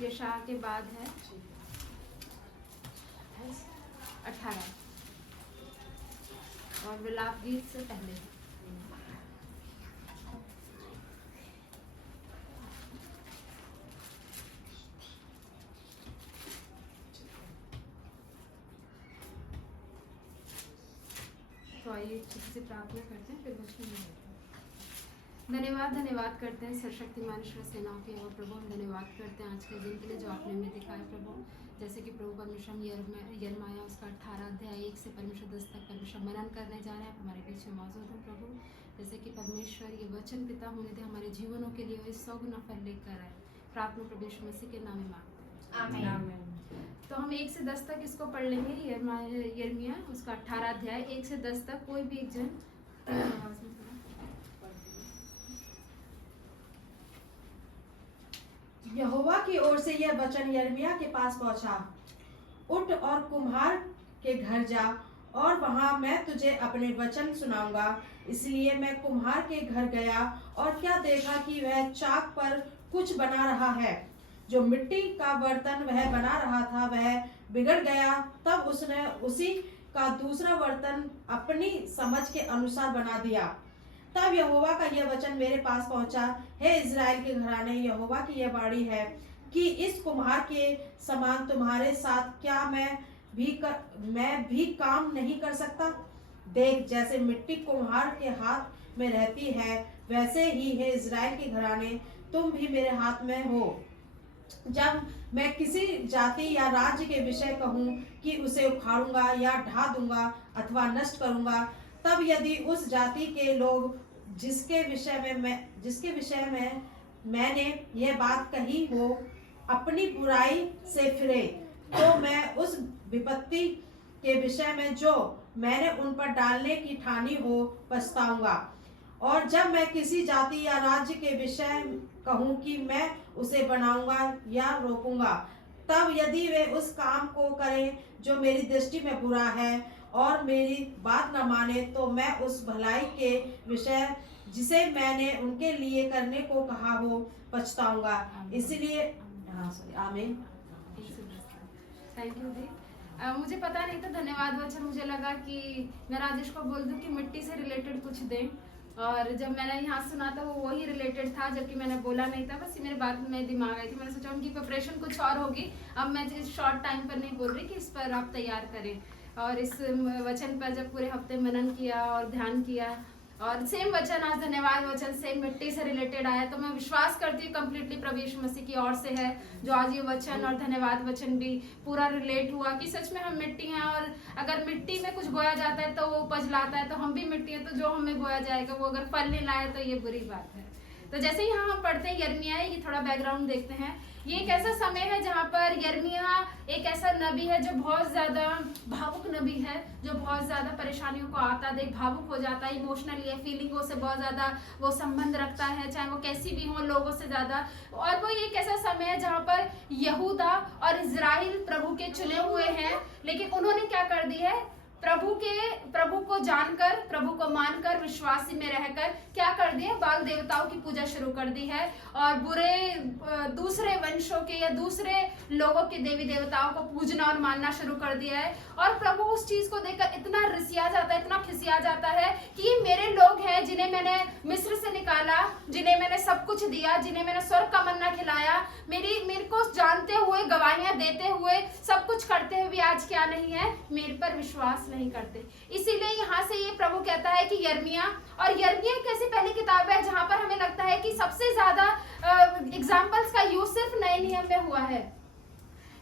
यशायाह के बाद है 18 और विलाप गीत से पहले है। तो आइए अच्छे से प्रार्थना करते हैं, फिर वचन में धन्यवाद धन्यवाद करते हैं सर्वशक्तिमान ईश्वर सेनाओं के और प्रभु, हम धन्यवाद करते हैं आज के दिन के लिए जो आपने हमें दिखाया प्रभु। जैसे कि प्रभु परमेश्वर हम यिर्मयाह उसका 18 अध्याय 1 से परमेश्वर 10 तक परमेश्वर मनन करने जा रहे हैं, हमारे पीछे मौजूद हैं प्रभु। जैसे कि परमेश्वर ये वचन पिता होने थे हमारे जीवनों के लिए, वो 100 गुना फल लेकर आए। प्रार्थना प्रभु यीशु मसीह के नाम में मांगते हैं, आमीन। तो हम 1 से 10 तक इसको पढ़ लेंगे। यिर्मयाह उसका 18 अध्याय 1 से 10 तक। कोई भी एक जन आवाज में यहोवा की ओर से यह वचन यिर्मयाह के पास पहुंचा, उठ और कुम्हार के घर जा, और वहां मैं तुझे अपने वचन सुनाऊंगा। इसलिए मैं कुम्हार के घर गया और क्या देखा कि वह चाक पर कुछ बना रहा है। जो मिट्टी का बर्तन वह बना रहा था वह बिगड़ गया। तब उसने उसी का दूसरा बर्तन अपनी समझ के अनुसार बना दिया। तब यहोवा का यह वचन मेरे पास पहुंचा, हे इज़राइल के घराने, यहोवा की यह वाणी है कि इस कुम्हार के समान तुम्हारे साथ क्या मैं भी काम नहीं कर सकता। देख, जैसे मिट्टी कुम्हार के हाथ में रहती है, वैसे ही हे इज़राइल के घराने, तुम भी मेरे हाथ में हो। जब मैं किसी जाति या राज्य के विषय कहूँ कि उसे उखाड़ूंगा या ढा दूंगा अथवा नष्ट करूंगा, तब यदि उस जाति के लोग जिसके विषय में मैंने यह बात कही हो अपनी बुराई से फिरे, तो मैं उस विपत्ति के विषय में जो मैंने उन पर डालने की ठानी हो पछताऊंगा। और जब मैं किसी जाति या राज्य के विषय कहूँ कि मैं उसे बनाऊंगा या रोकूंगा, तब यदि वे उस काम को करें जो मेरी दृष्टि में बुरा है और मेरी बात न माने, तो मैं उस भलाई के विषय जिसे मैंने उनके लिए करने को कहा हो पछताऊंगा। इसलिए आमीन। थैंक यू दी। मुझे पता नहीं था, धन्यवाद वचन। मुझे लगा कि मैं राजेश को बोल दूं कि मिट्टी से रिलेटेड कुछ दें, और जब मैंने यहाँ सुना था वो वही रिलेटेड था, जबकि मैंने बोला नहीं था। बस मेरे बात में दिमाग आई थी, मैंने सोचा उनकी प्रिपरेशन कुछ और होगी। अब मैं इस शॉर्ट टाइम पर नहीं बोल रही कि इस पर आप तैयार करें। और इस वचन पर जब पूरे हफ्ते मनन किया और ध्यान किया, और सेम वचन आज धन्यवाद वचन सेम मिट्टी से रिलेटेड आया, तो मैं विश्वास करती हूँ कंप्लीटली प्रभु यीशु मसीह की ओर से है जो आज ये वचन और धन्यवाद वचन भी पूरा रिलेट हुआ कि सच में हम मिट्टी हैं, और अगर मिट्टी में कुछ बोया जाता है तो वो उपज लाता है, तो हम भी मिट्टी हैं, तो जो हमें बोया जाएगा वो अगर फल नहीं लाए तो ये बुरी बात है। तो जैसे ही हम पढ़ते हैं यिर्मयाह, ये थोड़ा बैकग्राउंड देखते हैं। ये एक ऐसा समय है जहाँ पर यिर्मयाह एक ऐसा नबी है जो बहुत ज्यादा भावुक नबी है, जो बहुत ज्यादा परेशानियों को आता देख भावुक हो जाता है, इमोशनली फीलिंगों से बहुत ज्यादा वो संबंध रखता है, चाहे वो कैसी भी हो लोगों से ज्यादा। और वो एक ऐसा समय है जहाँ पर यहूदा और इजराइल प्रभु के चुने हुए हैं, लेकिन उन्होंने क्या कर दी है, प्रभु को जानकर, प्रभु को मानकर, विश्वासी में रहकर क्या कर दिए, बाल देवताओं की पूजा शुरू कर दी है, और बुरे दूसरे वंशों के या दूसरे लोगों के देवी देवताओं को पूजना और मानना शुरू कर दिया है। और प्रभु उस चीज को देखकर इतना रिसिया जाता है, इतना खिसिया जाता है कि ये मेरे लोग हैं जिन्हें मैंने मिस्र से निकाला, जिन्हें मैंने सब कुछ दिया, जिन्हें मैंने स्वर्ग का मन्ना खिलाया, मेरे को जानते हुए, गवाहियां देते हुए, सब कुछ करते हुए आज क्या नहीं है, मेरे पर विश्वास नहीं करते। इसीलिए यहाँ से ये प्रभु कहता है कि यिर्मयाह, और यिर्मयाह एक ऐसी पहली किताब है जहाँ पर हमें लगता है कि सबसे ज्यादा एग्जाम्पल्स का यूज सिर्फ नए नियम में हुआ है।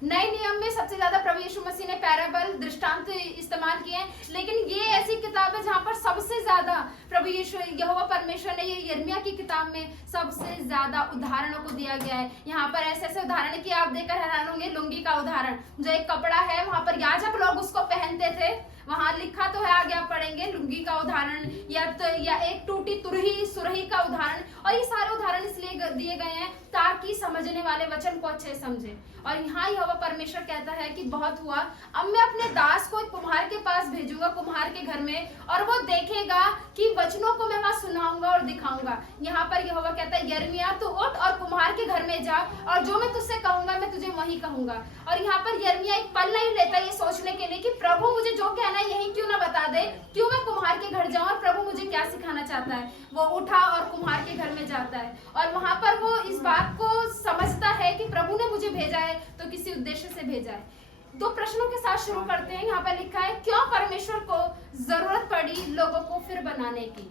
नए नियम में सबसे ज्यादा प्रभु यीशु मसीह ने पैराबल, दृष्टांत इस्तेमाल किए हैं, लेकिन ये ऐसी किताब है जहाँ पर सबसे ज्यादा प्रभु यीशु यहोवा परमेश्वर ने ये यिर्मयाह की किताब में सबसे ज्यादा उदाहरणों को दिया गया है। यहाँ पर ऐसे ऐसे उदाहरण कि आप देखकर हैरान होंगे। लुंगी का उदाहरण, जो एक कपड़ा है, वहां पर याजक लोग उसको पहनते थे, वहां लिखा तो है, आगे आप पढ़ेंगे, लुंगी का उदाहरण, या एक टूटी सुरही का उदाहरण। और ये सारे उदाहरण इसलिए दिए गए हैं ताकि समझने वाले वचन को अच्छे समझे। और यहाँ यहोवा परमेश्वर कहता है कि बहुत हुआ, अब मैं अपने दास को कुम्हार के पास भेजूंगा, कुम्हार के घर घर में, और वो देखेगा कि वचनों को मैं वहां सुनाऊंगा और दिखाऊंगा। यहाँ पर यहोवा कहता है यिर्मयाह तू उठ और कुम्हार के घर में जा, और जो मैं तुझसे कहूंगा मैं तुझे वही कहूंगा। और यहाँ पर यिर्मयाह एक पल नहीं लेता ये सोचने के लिए कि प्रभु मुझे जो कहना है यही क्यों ना बता दे, क्यों मैं कुम्हार के घर जाऊं और प्रभु मुझे क्या सिखाना चाहता है। वो उठा और कुम्हार के घर में जाता है, और वहां पर वो इस बात को समझता है कि प्रभु ने मुझे भेजा है तो किसी उद्देश्य से भेजा है। दो प्रश्नों के साथ शुरू करते हैं। यहाँ पर लिखा है क्यों परमेश्वर को जरूरत पड़ी लोगों को फिर बनाने की।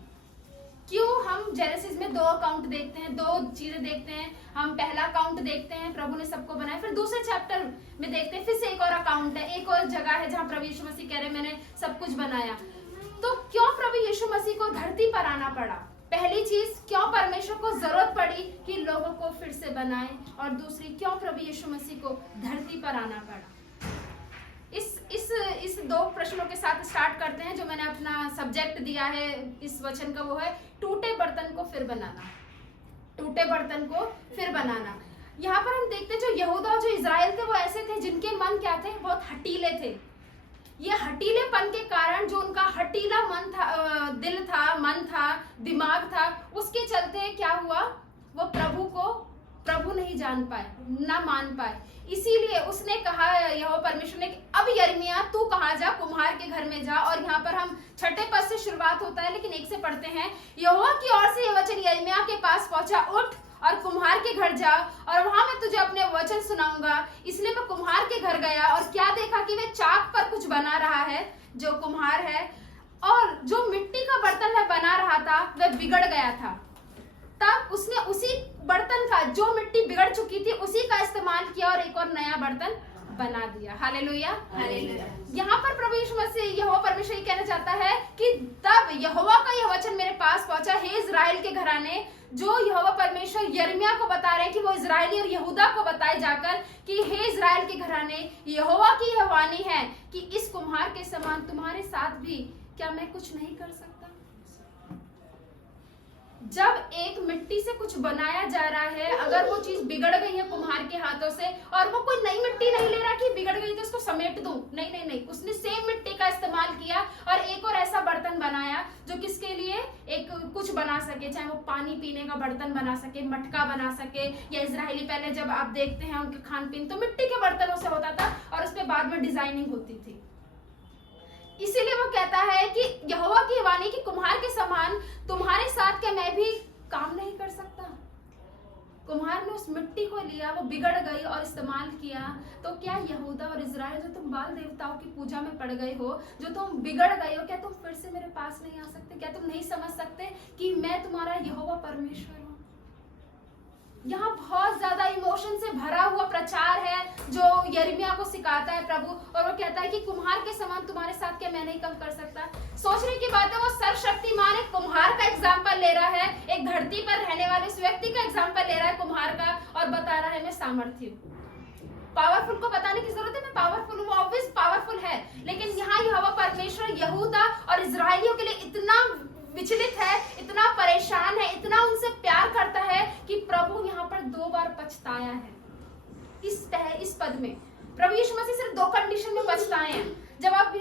क्यों हम जेनेसिस में 2 अकाउंट देखते हैं, 2 चीजें देखते हैं। हम पहला अकाउंट देखते हैं प्रभु ने सबको बनाया, फिर दूसरे चैप्टर में देखते हैं फिर से एक और अकाउंट है, एक और जगह है जहाँ प्रभु यीशु मसीह कह रहे मैंने सब कुछ बनाया। तो क्यों प्रभु यीशु मसीह को धरती पर आना पड़ा? पहली चीज, क्यों परमेश्वर को जरूरत पड़ी कि लोगों को फिर से बनाए, और दूसरी क्यों प्रभु यीशु मसीह को धरती पर आना पड़ा। इस 2 प्रश्नों के साथ स्टार्ट करते हैं। जो मैंने अपना सब्जेक्ट दिया है इस वचन का वो है टूटे बर्तन को फिर बनाना। टूटे बर्तन को फिर बनाना। यहाँ पर हम देखते हैं जो यहूदा और जो इजराइल थे वो ऐसे थे जिनके मन क्या थे, बहुत हटीले थे। ये हटीलेपन के कारण जो उनका हटीला मन था, दिल था, मन था, दिमाग था, उसके चलते क्या हुआ, वो प्रभु नहीं जान पाए, ना मान पाए। इसीलिए उसने कहा यहोवा परमेश्वर ने कि अब यिर्मयाह तू कहाँ जा, कुम्हार के घर में जा। और यहाँ पर हम 6ठे पद से शुरुआत होता है, लेकिन 1 से पढ़ते हैं। यहोवा की ओर से यह वचन यिर्मयाह के पास पहुंचा, उठ और कुम्हार के घर जा और वहां मैं तुझे अपने वचन सुनाऊंगा। इसलिए मैं कुम्हार के घर गया और क्या देखा कि वह चाक पर कुछ बना रहा है, जो कुम्हार है, और जो मिट्टी का बर्तन वह बना रहा था वह बिगड़ गया था। तब उसने उसी बर्तन का, जो मिट्टी बिगड़ चुकी थी, उसी का इस्तेमाल किया और एक और नया बर्तन बना दिया। Hallelujah, hallelujah. यहाँ पर प्रभु यीशु मसीह यहोवा परमेश्वर कहना चाहता है कि तब यहोवा का यह वचन मेरे पास पहुंचा, हे इजराइल के घराने। जो यहोवा परमेश्वर यिर्मयाह को बता रहे हैं कि वो इजराइली और यहूदा को बताए जाकर कि हे इजराइल के घराने, यहोवा की यह वाणी है कि इस कुम्हार के समान तुम्हारे साथ भी क्या मैं कुछ नहीं कर सकता। जब एक मिट्टी से कुछ बनाया जा रहा है, अगर वो चीज बिगड़ गई है कुम्हार के हाथों से, और वो कोई नई मिट्टी नहीं ले रहा कि बिगड़ गई तो उसको समेट दूं, नहीं नहीं नहीं, उसने सेम मिट्टी का इस्तेमाल किया और एक और ऐसा बर्तन बनाया जो किसके लिए एक कुछ बना सके, चाहे वो पानी पीने का बर्तन बना सके, मटका बना सके, या इजरायली पहले जब आप देखते हैं उनके खान पीन तो मिट्टी के बर्तनों से होता था और उस पर बाद में डिजाइनिंग होती थी। इसीलिए वो कहता है कि यहोवा की वाणी की कुम्हार के समान तुम्हारे साथ क्या मैं भी काम नहीं कर सकता। कुम्हार ने उस मिट्टी को लिया, वो बिगड़ गई और इस्तेमाल किया। तो क्या यहूदा और इजराइल जो तुम बाल देवताओं की पूजा में पड़ गए हो, जो तुम बिगड़ गए हो, क्या तुम फिर से मेरे पास नहीं आ सकते? क्या तुम नहीं समझ सकते कि मैं तुम्हारा यहोवा परमेश्वर हूँ? यहाँ बहुत ज्यादा इमोशन से भरा हुआ प्रचार है जो यिर्मयाह को सिखाता है प्रभु, और वो कहता है कि कुम्हार के समान तुम्हारे साथ क्या मैं नहीं कम कर सकता। सोचने की बात है, वो सर्वशक्तिमान एक कुम्हार का एग्जाम्पल ले रहा है, एक धरती पर रहने वाले उस व्यक्ति का एग्जाम्पल ले रहा है कुम्हार का, और बता रहा है मैं सामर्थ्य हूँ। पावरफुल को बताने की जरूरत है, मैं पावरफुल हूँ, ऑब्वियस पावरफुल है। लेकिन यहाँ यहोवा परमेश्वर यहूदा और इजराइलियों के लिए इतना विचलित है, इतना परेशान है, इतना उनसे प्यार करता है कि प्रभु यहाँ पर 2 बार पछताया है। इस पद में प्रभु यीशु मसीह सिर्फ 2 कंडीशन में पछताए हैं। जब आप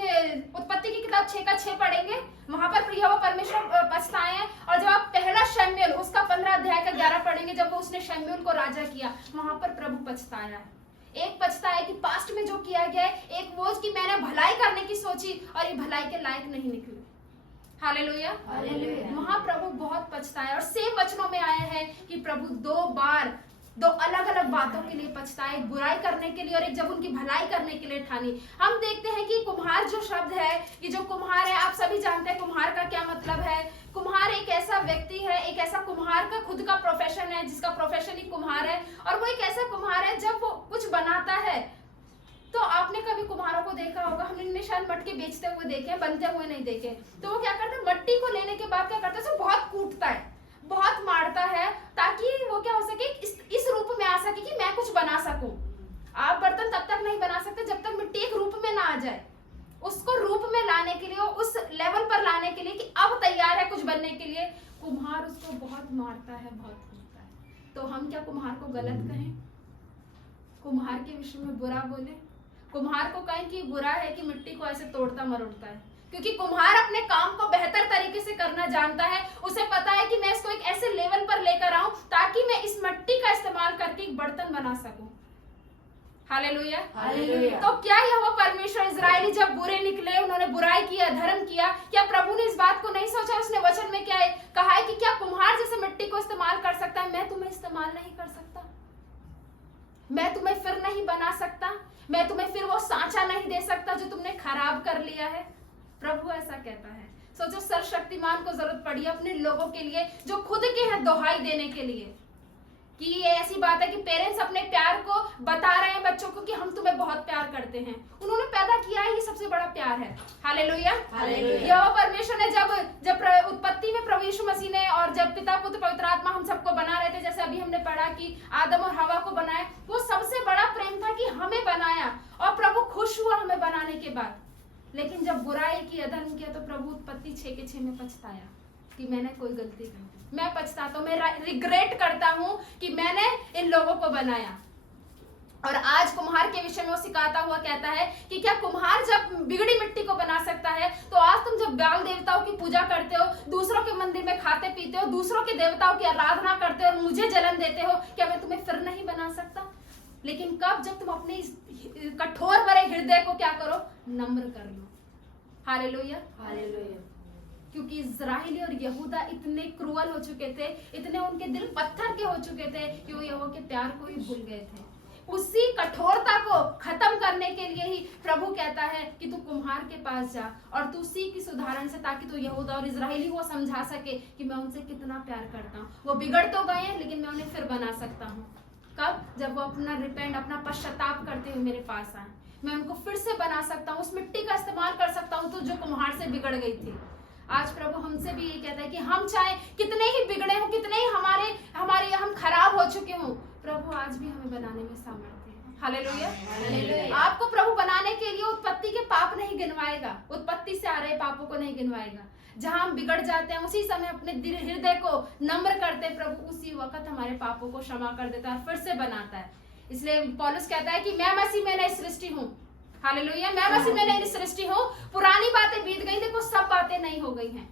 उत्पत्ति की किताब 6 का 6 पढ़ेंगे, वहां पर यहोवा परमेश्वर पछताए हैं। और जब आप पहला शमूएल उसका 15 अध्याय का 11 पढ़ेंगे, जब वो उसने शमूएल को राजा किया, वहां पर प्रभु पछताया है। एक पछताया कि पास्ट में जो किया गया है, एक वो कि मैंने भलाई करने की सोची और ये भलाई के लायक नहीं निकली। हालेलुया, वहां प्रभु बहुत पछताया। और सेम वचनों में आया है कि प्रभु 2 बार 2 अलग अलग बातों के लिए पछताए, एक बुराई करने के लिए और एक जब उनकी भलाई करने के लिए ठानी। हम देखते हैं कि कुम्हार जो शब्द है, ये जो कुम्हार है, आप सभी जानते हैं कुम्हार का क्या मतलब है। कुम्हार एक ऐसा व्यक्ति है, एक ऐसा कुम्हार का खुद का प्रोफेशन है, जिसका प्रोफेशन ही कुम्हार है। और वो एक ऐसा कुम्हार है जब वो कुछ बनाता है, तो आपने कभी कुम्हारों को देखा होगा, हमने शायद मटके बेचते हुए देखे, बनते हुए नहीं देखे। तो वो क्या करता है, मट्टी को लेने के बाद क्या करता है, बहुत कूटता है, बहुत मारता है, ताकि वो क्या हो सके, इस रूप में आ सके कि मैं कुछ बना सकूं। आप बर्तन तब तक नहीं बना सकते जब तक मिट्टी एक रूप में ना आ जाए। उसको रूप में लाने के लिए, उस लेवल पर लाने के लिए कि अब तैयार है कुछ बनने के लिए, कुम्हार उसको बहुत मारता है, बहुत कूटता है। तो हम क्या कुम्हार को गलत कहें, कुम्हार के विषय में बुरा बोले, कुम्हार को कहें कि बुरा है कि मिट्टी को ऐसे तोड़ता मरोड़ता है? क्योंकि कुम्हार अपने काम को बेहतर तरीके से करना जानता है। उसे पता है कि मैं इसको एक ऐसे लेवल पर लेकर आऊं ताकि मैं इस मिट्टी का इस्तेमाल करके एक बर्तन बना सकूं। हालेलुया। हालेलुया। तो क्या यह परमेश्वर इजरायली जब बुरे निकले, उन्होंने बुराई किया, धर्म किया, क्या प्रभु ने इस बात को नहीं सोचा? उसने वचन में क्या कहा है कि क्या कुम्हार जैसे मिट्टी को इस्तेमाल कर सकता है, मैं तुम्हें इस्तेमाल नहीं कर सकता? मैं तुम्हें फिर नहीं बना सकता? मैं तुम्हें फिर वो सांचा नहीं दे सकता जो तुमने खराब कर लिया है? प्रभु ऐसा कहता है। सोचो, सर्वशक्तिमान को जरूरत पड़ी अपने लोगों के लिए जो खुद के हैं दोहाई देने के लिए, कि ये ऐसी बात है कि पेरेंट्स अपने प्यार को बता रहे हैं बच्चों को कि हम तुम्हें बहुत प्यार करते हैं। उन्होंने पैदा किया है, ये सबसे बड़ा प्यार है। हालेलुया। यह परमेश्वर ने जब उत्पत्ति में प्रभु यीशु मसीह ने और जब पिता पुत्र पवित्र आत्मा हम सबको बना रहे थे, जैसे अभी हमने पढ़ा कि आदम और हवा को बनाया, वो सबसे बड़ा प्रेम था कि हमें बनाया और प्रभु खुश हुआ हमें बनाने के बाद। लेकिन जब बुराई की, अधर्म किया, तो प्रभु उत्पत्ति 6:6 में पछताया कि मैंने कोई गलती की। मैं पछताता हूँ, मैं रिग्रेट करता हूँ कि मैंने इन लोगों को बनाया। और आज कुम्हार के विषय में वो सिखाता हुआ कहता है कि क्या कुम्हार जब बिगड़ी मिट्टी को बना सकता है, तो आज तुम जब बाल देवताओं की पूजा करते हो, दूसरों के मंदिर में खाते पीते हो, दूसरों के देवताओं की आराधना करते हो और मुझे जलन देते हो, क्या मैं तुम्हें फिर नहीं बना सकता? लेकिन कब? जब तुम अपने इस कठोर भरे हृदय को क्या करो? नम्र कर लो। हालेलुया। हालेलुया। क्योंकि इज़राइली और यहूदा इतने क्रूअल हो चुके थे, इतने उनके दिल पत्थर के हो चुके थे कि वो यहोवा के प्यार को ही भूल गए थे। उसी कठोरता को खत्म करने के लिए ही प्रभु कहता है कि तू कुम्हार के पास जा और तू सीख इस उदाहरण से, ताकि तू यहूदा और इज़राइली को समझा सके कि मैं उनसे कितना प्यार करता हूँ। वो बिगड़ तो गए हैं, लेकिन मैं उन्हें फिर बना सकता हूँ। कब? जब वो अपना पश्चाताप करते हुए मेरे पास आए, मैं उनको फिर से बना सकता हूँ, उस मिट्टी का इस्तेमाल कर सकता हूँ तो जो कुम्हार से बिगड़ गई थी। आज प्रभु हमसे भी ये कहता है कि हम चाहे कितने ही बिगड़े हों, कितने ही हमारे हम खराब हो चुके हों, प्रभु आज भी हमें बनाने में सामर्थ्य है। हालेलुया। आपको प्रभु बनाने के लिए उत्पत्ति के पाप नहीं गिनवाएगा, उत्पत्ति से आ रहे पापों को नहीं गिनवाएगा। जहां हम बिगड़ जाते हैं, उसी समय अपने हृदय को नम्र करते हैं, प्रभु उसी वक्त हमारे पापों को क्षमा कर देता है और फिर से बनाता है। इसलिए पौलुस कहता है कि मैं मसीह में नई सृष्टि हूँ। हालेलुया। मैं मसीह में नई सृष्टि हूँ, पुरानी बातें बीत गई, देखो सब बातें नई हो गई हैं।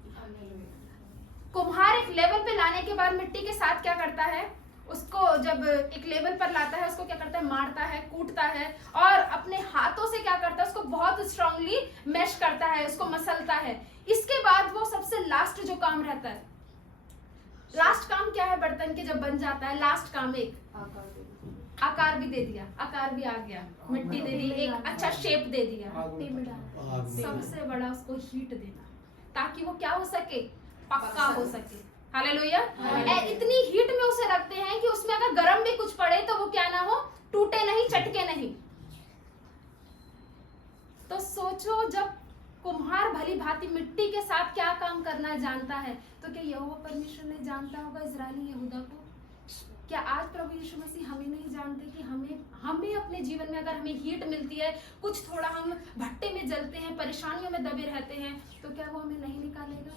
कुम्हार एक लेवल पे लाने के बाद मिट्टी के साथ क्या करता है? उसको जब एक लेवल पर लाता है, उसको क्या करता है? मारता है, कूटता है और अपने हाथों से क्या करता है? उसको बहुत स्ट्रांगली मैश करता है, उसको मसलता है। इसके बाद वो सबसे लास्ट जो काम रहता है, लास्ट काम क्या है? बर्तन के जब बन जाता है, लास्ट काम एक आकार भी दे दिया, आकार भी आ गया, मिट्टी दे दी, एक अच्छा शेप दे दिया, सबसे बड़ा उसको हीट देना, ताकि वो क्या हो सके? पक्का हो सके। हालेलुया। इतनी हीट में उसे रखते हैं कि उसमें अगर गर्म भी कुछ पड़े तो वो क्या ना हो? टूटे नहीं, चटके नहीं। तो सोचो, जब कुम्हार भली भांति मिट्टी के साथ क्या काम करना जानता है, तो क्या यहोवा परमेश्वर ने जानता होगा इज़राइली यहूदा को? क्या आज प्रभु यीशु मसीह हमें नहीं जानते कि हमें अपने जीवन में अगर हमें हीट मिलती है, कुछ थोड़ा हम भट्टे में जलते हैं, परेशानियों में दबे रहते हैं, तो क्या वो हमें नहीं निकालेगा?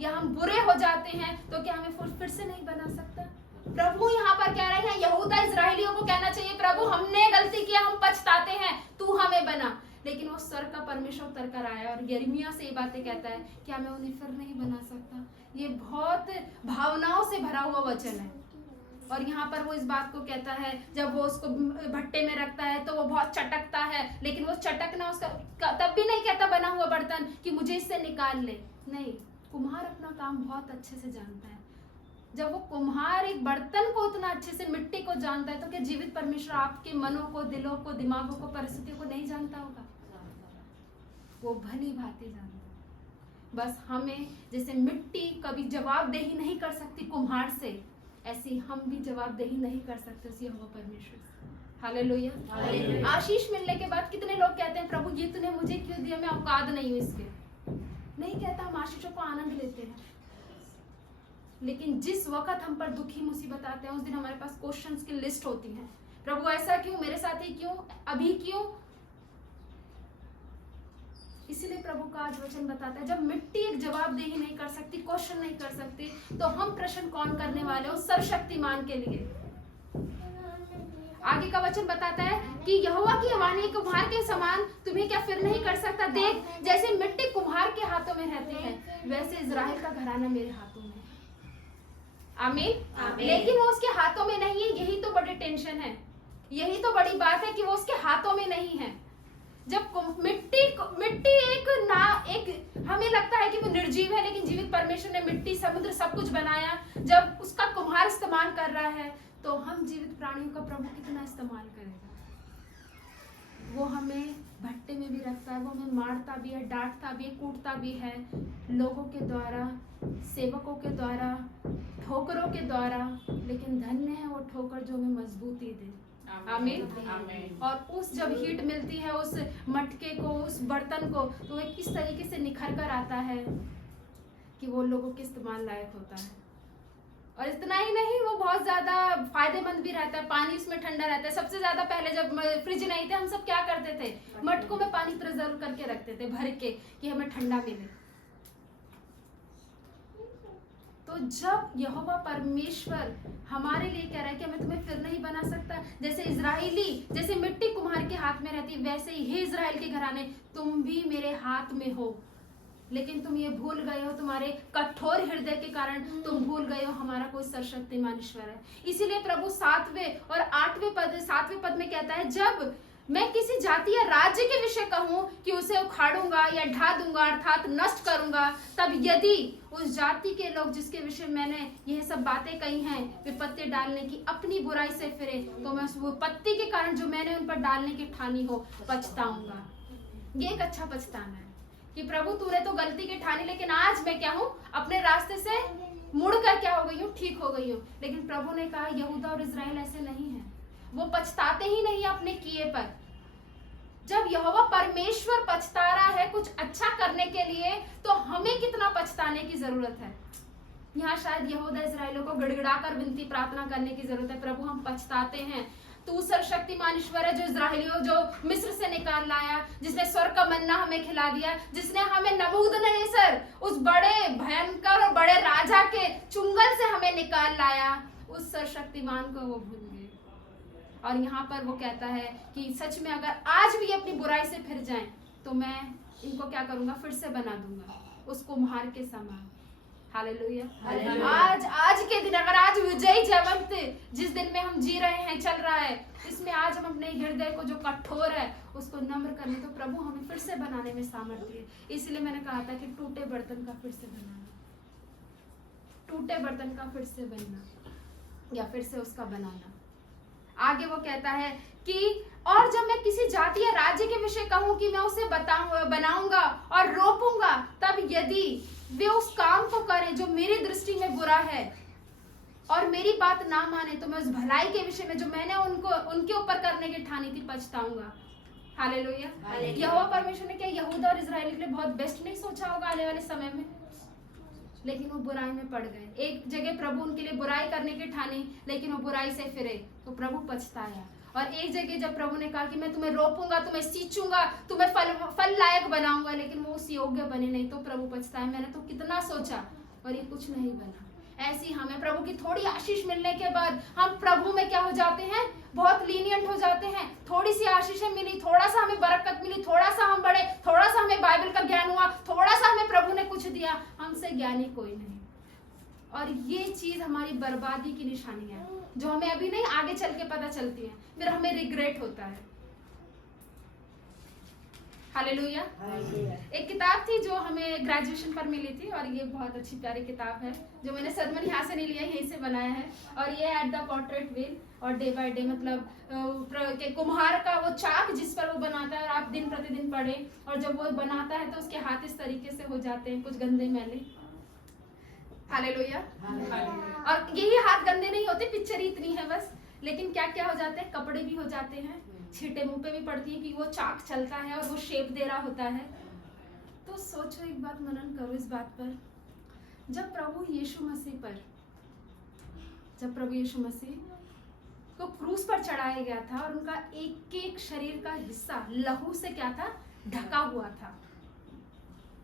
या हम बुरे हो जाते हैं तो क्या हमें फिर से नहीं बना सकता? प्रभु यहाँ पर कह रहे हैं, यहूदा इज़राइलियों को कहना चाहिए, प्रभु हमने गलती किया, हम पछताते हैं, तू हमें बना। लेकिन वो स्वर का परमेश्वर उतर कर आया और यिर्मयाह से ये बातें कहता है, क्या मैं उन्हें फिर नहीं बना सकता? ये बहुत भावनाओं से भरा हुआ वचन है। और यहाँ पर वो इस बात को कहता है, जब वो उसको भट्टे में रखता है तो वो बहुत चटकता है, लेकिन वो चटकना उसका तब भी नहीं कहता बना हुआ बर्तन कि मुझे इससे निकाल ले। नहीं, कुम्हार अपना काम बहुत अच्छे से जानता है। जब वो कुम्हार एक बर्तन को इतना अच्छे से, मिट्टी को जानता है, तो क्या जीवित परमेश्वर आपके मनों को, दिलों को, दिमागों को, परिस्थितियों को नहीं जानता होगा? वो भली भांति जानता है। बस हमें, जैसे मिट्टी कभी जवाबदेही नहीं कर सकती कुम्हार से, ऐसी हम भी जवाबदेही नहीं कर सकते उस यहोवा परमेश्वर से। हालेलुया। आशीष मिलने के बाद कितने लोग कहते हैं, प्रभु ये तूने मुझे क्यों दिया, मैं औकात नहीं हूँ इसके। नहीं कहता, हम आशीषों को आनंद लेते हैं, लेकिन जिस वक्त हम पर दुखी मुसीबत आते हैं, उस दिन हमारे पास क्वेश्चंस की लिस्ट होती है। प्रभु ऐसा क्यों, मेरे साथ ही क्यों, अभी क्यों? इसीलिए प्रभु का आज वचन बताता है, जब मिट्टी एक जवाबदेही नहीं कर सकती, क्वेश्चन नहीं कर सकती, तो हम प्रश्न कौन करने वाले हो? सर्वशक्तिमान के लिए। आगे का वचन बताता है कि यहोवा की वाणी कुम्हार के समान तुम्हें क्या फिर नहीं कर सकता। देख, जैसे मिट्टी कुम्हार के हाथों में रहती है, वैसे इजराइल का घराना मेरे हाथों में है। आमीन। लेकिन वो उसके हाथों में नहीं है, यही तो बड़ी टेंशन है, यही तो बड़ी बात है कि वो उसके हाथों में नहीं है। जब मिट्टी एक हमें लगता है कि वो निर्जीव है, लेकिन जीवित परमेश्वर ने मिट्टी, समुद्र, सब कुछ बनाया। जब उसका कुम्हार इस्तेमाल कर रहा है, तो हम जीवित प्राणियों का प्रभु कितना इस्तेमाल करेगा। वो हमें भट्टे में भी रखता है, वो हमें मारता भी है, डांटता भी है, कूटता भी है, लोगों के द्वारा, सेवकों के द्वारा, ठोकरों के द्वारा, लेकिन धन्य है वो ठोकर जो हमें मजबूती दे। आमीन। और उस जब हीट मिलती है उस मटके को, उस बर्तन को, तो वो किस तरीके से निखर कर आता है कि वो लोगों के इस्तेमाल लायक होता है। और इतना ही नहीं, वो बहुत ज्यादा फायदेमंद भी रहता है। पानी उसमें ठंडा रहता है। सबसे ज्यादा पहले जब फ्रिज नहीं थे, हम सब क्या करते थे, मटकों में पानी प्रिजर्व करके रखते थे भर के, कि हमें ठंडा मिले। तो जब यहोवा परमेश्वर हमारे लिए कह रहा है कि मैं तुम्हें फिर नहीं बना सकता, जैसे इजराइली, जैसे मिट्टी कुम्हार के हाथ में रहती, वैसे ही हे इजराइल के घराने, तुम भी मेरे हाथ में हो। लेकिन तुम ये भूल गए हो, तुम्हारे कठोर हृदय के कारण तुम भूल गए हो हमारा कोई सर्वशक्तिमान ईश्वर है। इसीलिए प्रभु 7वें और 7वें पद में कहता है, जब मैं किसी जाति या राज्य के विषय कहूं कि उसे उखाड़ूंगा या ढा दूंगा, अर्थात नष्ट करूंगा, तब यदि उस जाति के लोग जिसके विषय मैंने यह सब बातें कही हैं, विपत्ति डालने की अपनी बुराई से फिरे, तो मैं उस विपत्ति के कारण जो मैंने उन पर डालने की ठानी हो, पछताऊंगा। ये एक अच्छा पछताना है कि प्रभु तूने तो गलती की ठानी, लेकिन आज मैं क्या हूँ, अपने रास्ते से मुड़कर क्या हो गई हूँ, ठीक हो गई हूँ। लेकिन प्रभु ने कहा यहूदा और इजराइल ऐसे नहीं है, वो पछताते ही नहीं अपने किए पर। जब यहोवा परमेश्वर पछता रहा है कुछ अच्छा करने के लिए, तो हमें कितना पछताने की जरूरत है। यहाँ शायद यहूदा इजराइलों को गिड़गिड़ाकर विनती प्रार्थना करने की जरूरत है, प्रभु हम पछताते हैं। तू सर्वशक्तिमान ईश्वर है, जो इजराइलियों जो मिस्र से निकाल लाया, जिसने स्वर्ग का मन्ना हमें खिला दिया, जिसने हमें नबूकदनेस्सर उस बड़े भयंकर और बड़े राजा के चुंगल से हमें निकाल लाया, उस सर्वशक्तिमान को वो भूल गए। और यहाँ पर वो कहता है कि सच में अगर आज भी अपनी बुराई से फिर जाएं, तो मैं इनको क्या करूंगा, फिर से बना दूंगा उस कुम्हार के समान। हालेलुया। आज के दिन, अगर आज विजयी जयवंत जिस दिन में हम जी रहे हैं, चल रहा है, इसमें आज हम अपने हृदय को जो कठोर है उसको नम्र करने, तो प्रभु हमें फिर से बनाने में सामर्थ्य है। इसलिए मैंने कहा था कि टूटे बर्तन का फिर से बनाना, टूटे बर्तन का फिर से बनना, या फिर से उसका बनाना। आगे वो कहता है कि और जब मैं किसी जाति या राज्य के विषय कहूं कि मैं उसे बनाऊंगा और रोपूंगा, तब यदि वे उस काम को करें जो मेरी दृष्टि में बुरा है और मेरी बात ना माने, तो मैं उस भलाई के विषय में जो मैंने उनके ऊपर करने की ठानी थी, पछताऊंगा। हालेलुया। यहोवा परमेश्वर ने क्या यहूदा और इजराइल के लिए बहुत बेस्ट नहीं सोचा होगा आने वाले समय में, लेकिन वो बुराई में पड़ गए। एक जगह प्रभु उनके लिए बुराई करने की ठानी, लेकिन वो बुराई से फिरे, तो प्रभु पछताया। और एक जगह जब प्रभु ने कहा कि मैं तुम्हें रोपूंगा, तुम्हें सींचूंगा, तुम्हें फल लायक बनाऊंगा, लेकिन वो उस योग्य बने नहीं, तो प्रभु पछताया, मैंने तो कितना सोचा और ये कुछ नहीं बना। ऐसी हमें प्रभु की थोड़ी आशीष मिलने के बाद हम प्रभु में क्या हो जाते हैं, बहुत लीनियंट हो जाते हैं। थोड़ी सी आशीषें मिली, थोड़ा सा हमें बरकत मिली, थोड़ा सा हम बढ़े, थोड़ा सा हमें बाइबल का ज्ञान हुआ, थोड़ा सा हमें प्रभु ने कुछ दिया, हमसे ज्ञानी कोई नहीं। और ये चीज हमारी बर्बादी की निशानी है, जो हमें अभी नहीं, आगे चल के पता चलती है, फिर हमें रिग्रेट होता है। हालेलुया। एक किताब थी जो हमें ग्रेजुएशन पर मिली थी, और ये बहुत अच्छी प्यारी किताब है, जो मैंने सरमन यहाँ से नहीं लिया, यहीं से बनाया है। और ये एट द पोर्ट्रेट व्हील, और डे बाय डे, मतलब कुम्हार का वो चाक जिस पर वो बनाता है, और आप दिन प्रतिदिन पढ़े, और जब वो बनाता है तो उसके हाथ इस तरीके से हो जाते हैं, कुछ गंदे मैले। हालेलुया। और यही हाथ गंदे नहीं होते, पिक्चर ही इतनी है बस, लेकिन क्या क्या हो जाते हैं, कपड़े भी हो जाते हैं, छींटे मुंह पे भी पड़ती है कि वो चाक चलता है और वो शेप दे रहा होता है। तो सोचो, एक बात मनन करो इस बात पर, जब प्रभु यीशु मसीह को क्रूस पर चढ़ाया गया था, और उनका एक एक शरीर का हिस्सा लहू से क्या था, ढका हुआ था।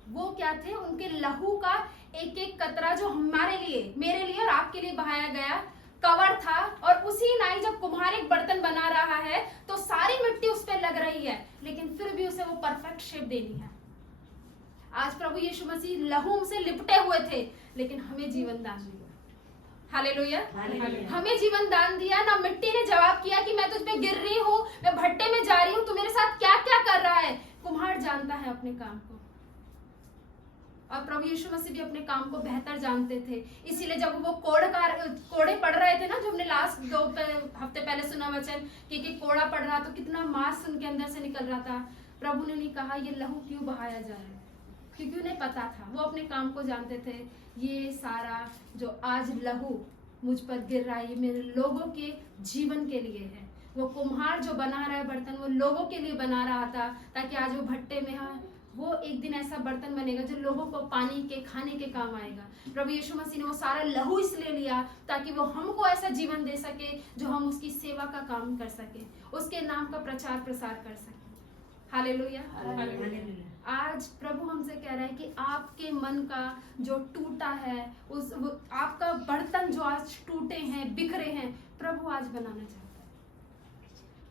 वो क्या थे, उनके लहू का एक एक कतरा जो हमारे लिए, मेरे लिए और आपके लिए बहाया गया, कवर था, और उसी नाई जब कुम्हार एक बर्तन बना रहा है तो सारी मिट्टी उस पर लग रही है, लेकिन फिर भी उसे वो परफेक्ट शेप देनी है। आज प्रभु यीशु मसीह लहू से लिपटे हुए थे, लेकिन हमें जीवन दान दिया। हालेलुया। हमें जीवन दान दिया ना। मिट्टी ने जवाब किया कि मैं तुझ पे गिर रही हूँ, मैं भट्टे में जा रही हूँ, तू मेरे साथ क्या क्या कर रहा है। कुम्हार जानता है अपने काम को, और प्रभु यीशु मसीह भी अपने काम को बेहतर जानते थे। इसीलिए जब वो कोड़े पड़ रहे थे ना, जो हमने लास्ट 2 हफ्ते पहले सुना वचन कि कोड़ा पड़ रहा तो कितना मांस उनके अंदर से निकल रहा था, प्रभु ने नहीं कहा ये लहू क्यों बहाया जा रहा है, क्योंकि उन्हें पता था, वो अपने काम को जानते थे। ये सारा जो आज लहू मुझ पर गिर रहा है, ये मेरे लोगों के जीवन के लिए है। वो कुम्हार जो बना रहा है बर्तन, वो लोगों के लिए बना रहा था, ताकि आज वो भट्टे में है, वो एक दिन ऐसा बर्तन बनेगा जो लोगों को पानी के खाने के काम आएगा। प्रभु यीशु मसीह ने वो सारा लहू इसलिए लिया ताकि वो हमको ऐसा जीवन दे सके जो हम उसकी सेवा का काम कर सके, उसके नाम का प्रचार प्रसार कर सके। हालेलुया। आज प्रभु हमसे कह रहा है कि आपके मन का जो टूटा है, आपका बर्तन जो आज टूटे हैं, बिखरे हैं, प्रभु आज बनाना चाहता है।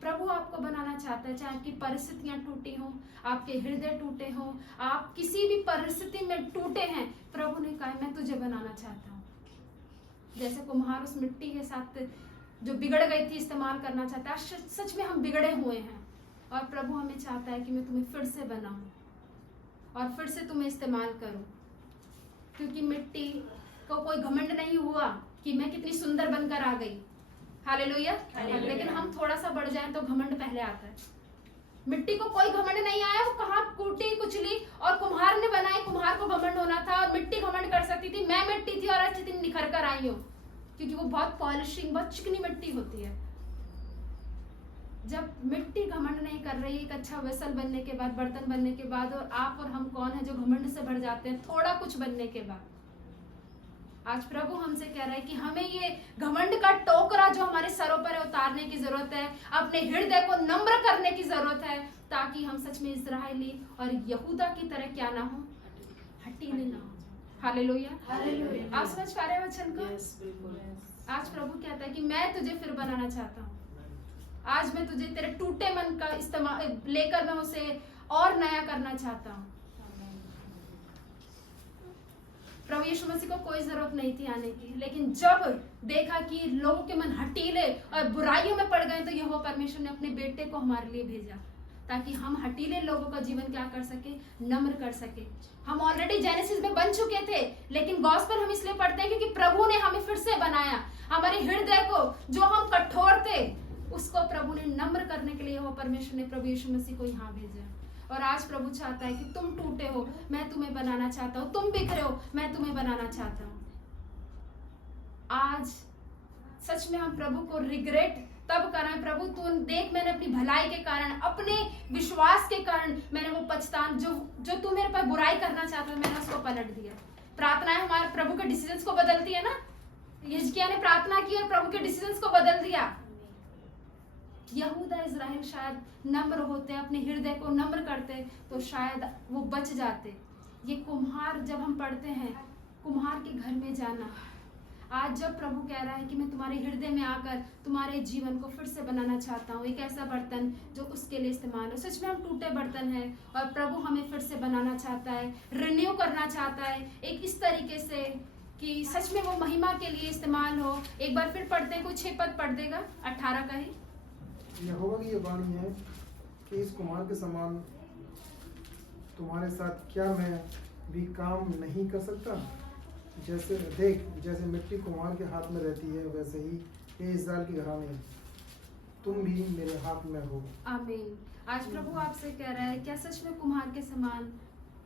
प्रभु आपको बनाना चाहता है, चाहे आपकी परिस्थितियां टूटी हों, आपके हृदय टूटे हों, आप किसी भी परिस्थिति में टूटे हैं, प्रभु ने कहा मैं तुझे बनाना चाहता हूँ। जैसे कुम्हार उस मिट्टी के साथ जो बिगड़ गई थी इस्तेमाल करना चाहता है, सच में हम बिगड़े हुए हैं, और प्रभु हमें चाहता है कि मैं तुम्हें फिर से बनाऊं और फिर से तुम्हें इस्तेमाल करूं, क्योंकि मिट्टी को कोई घमंड नहीं हुआ कि मैं कितनी सुंदर बनकर आ गई। हालेलुया। लेकिन हम थोड़ा सा बढ़ जाएं तो घमंड पहले आता है। मिट्टी को कोई घमंड नहीं आया, वो कहाँ कूटी कुचली और कुम्हार ने बनाई। कुम्हार को घमंड होना था और मिट्टी घमंड कर सकती थी, मैं मिट्टी थी और आज इतनी निखर कर आई हूँ, क्योंकि वो बहुत पॉलिशिंग, बहुत चिकनी मिट्टी होती है। जब मिट्टी घमंड नहीं कर रही, एक अच्छा वेसल बनने के बाद, बर्तन बनने के बाद, और आप और हम कौन है जो घमंड से भर जाते हैं थोड़ा कुछ बनने के बाद। आज प्रभु हमसे कह रहा है कि हमें ये घमंड का टोकरा जो हमारे सरों पर है उतारने की जरूरत है, अपने हृदय को नम्र करने की जरूरत है, ताकि हम सच में इस्राएली और यहूदा की तरह क्या ना हो, हटीले ना हो। हालेलुया। आप समझ पा रहे हैं वचन को? आज प्रभु कहता है कि मैं तुझे फिर बनाना चाहता हूँ। आज मैं तुझे तेरे टूटे मन का इस्तेमाल लेकर मैं उसे और नया करना चाहता हूँ। प्रभु यीशु मसीह को कोई जरूरत नहीं थी आने की, लेकिन जब देखा कि लोगों के मन हटीले और बुराइयों में पड़ गए, तो यहोवा परमेश्वर ने अपने बेटे को हमारे लिए भेजा, ताकि हम हटीले लोगों का जीवन क्या कर सके, नम्र कर सके। हम ऑलरेडी जेनेसिस में बन चुके थे, लेकिन गॉस्पेल हम इसलिए पढ़ते हैं क्योंकि प्रभु ने हमें फिर से बनाया। हमारे हृदय को, जो हम कठोर थे, उसको प्रभु ने नम्र करने के लिए यहोवा परमेश्वर ने प्रभु यीशु मसीह को यहाँ भेजा। और आज प्रभु चाहता है कि तुम टूटे हो, मैं तुम्हें बनाना चाहता हूँ, तुम बिखरे हो, मैं तुम्हें बनाना चाहता हूँ। आज सच में हम प्रभु को रिग्रेट तब कर रहे हैं, प्रभु तू देख, मैंने अपनी भलाई के कारण, अपने विश्वास के कारण, मैंने वो पछतान जो तू मेरे पर बुराई करना चाहता था, मैंने उसको पलट दिया। प्रार्थनाएं हमारे प्रभु के डिसीजंस को बदलती है ना। हिजकिय्याह ने प्रार्थना की और प्रभु के डिसीजंस को बदल दिया। यहूदा इज़राइल शायद नम्र होते, अपने हृदय को नम्र करते, तो शायद वो बच जाते। ये कुम्हार, जब हम पढ़ते हैं कुम्हार के घर में जाना, आज जब प्रभु कह रहा है कि मैं तुम्हारे हृदय में आकर तुम्हारे जीवन को फिर से बनाना चाहता हूँ, एक ऐसा बर्तन जो उसके लिए इस्तेमाल हो। सच में हम टूटे बर्तन हैं और प्रभु हमें फिर से बनाना चाहता है, रिन्यू करना चाहता है, एक इस तरीके से कि सच में वो महिमा के लिए इस्तेमाल हो। एक बार फिर पढ़ते हैं, कोई 6 पद पढ़ देगा 18 का ही। यहोवा की ये वाणी है कि इस कुम्हार के समान तुम्हारे साथ क्या मैं भी काम नहीं कर सकता? जैसे मिट्टी कुम्हार के हाथ में रहती है, वैसे ही ये इस्राएल की घराने तुम भी मेरे हाथ में हो। आमीन। आज प्रभु आपसे कह रहा है, क्या सच में कुम्हार के समान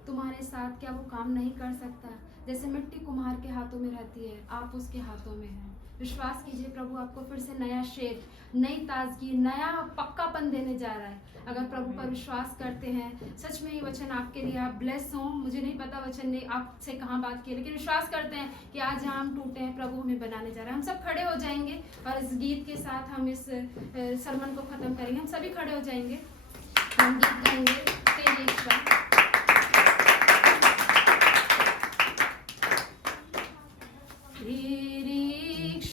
तुम्हारे साथ क्या वो काम नहीं कर सकता? जैसे मिट्टी कुम्हार के हाथों में रहती है, आप उसके हाथों में हैं। विश्वास कीजिए, प्रभु आपको फिर से नया शेप, नई ताजगी, नया पक्कापन देने जा रहा है। अगर प्रभु पर विश्वास करते हैं, सच में ये वचन आपके लिए, आप ब्लेस हों। मुझे नहीं पता वचन ने आपसे कहाँ बात की, लेकिन विश्वास करते हैं कि आज जहाँ हम टूटे हैं, प्रभु हमें बनाने जा रहा है। हम सब खड़े हो जाएंगे और इस गीत के साथ हम इस सरमन को खत्म करेंगे। हम सभी खड़े हो जाएंगे, हम गीत गाएंगे, तेरी इच्छा।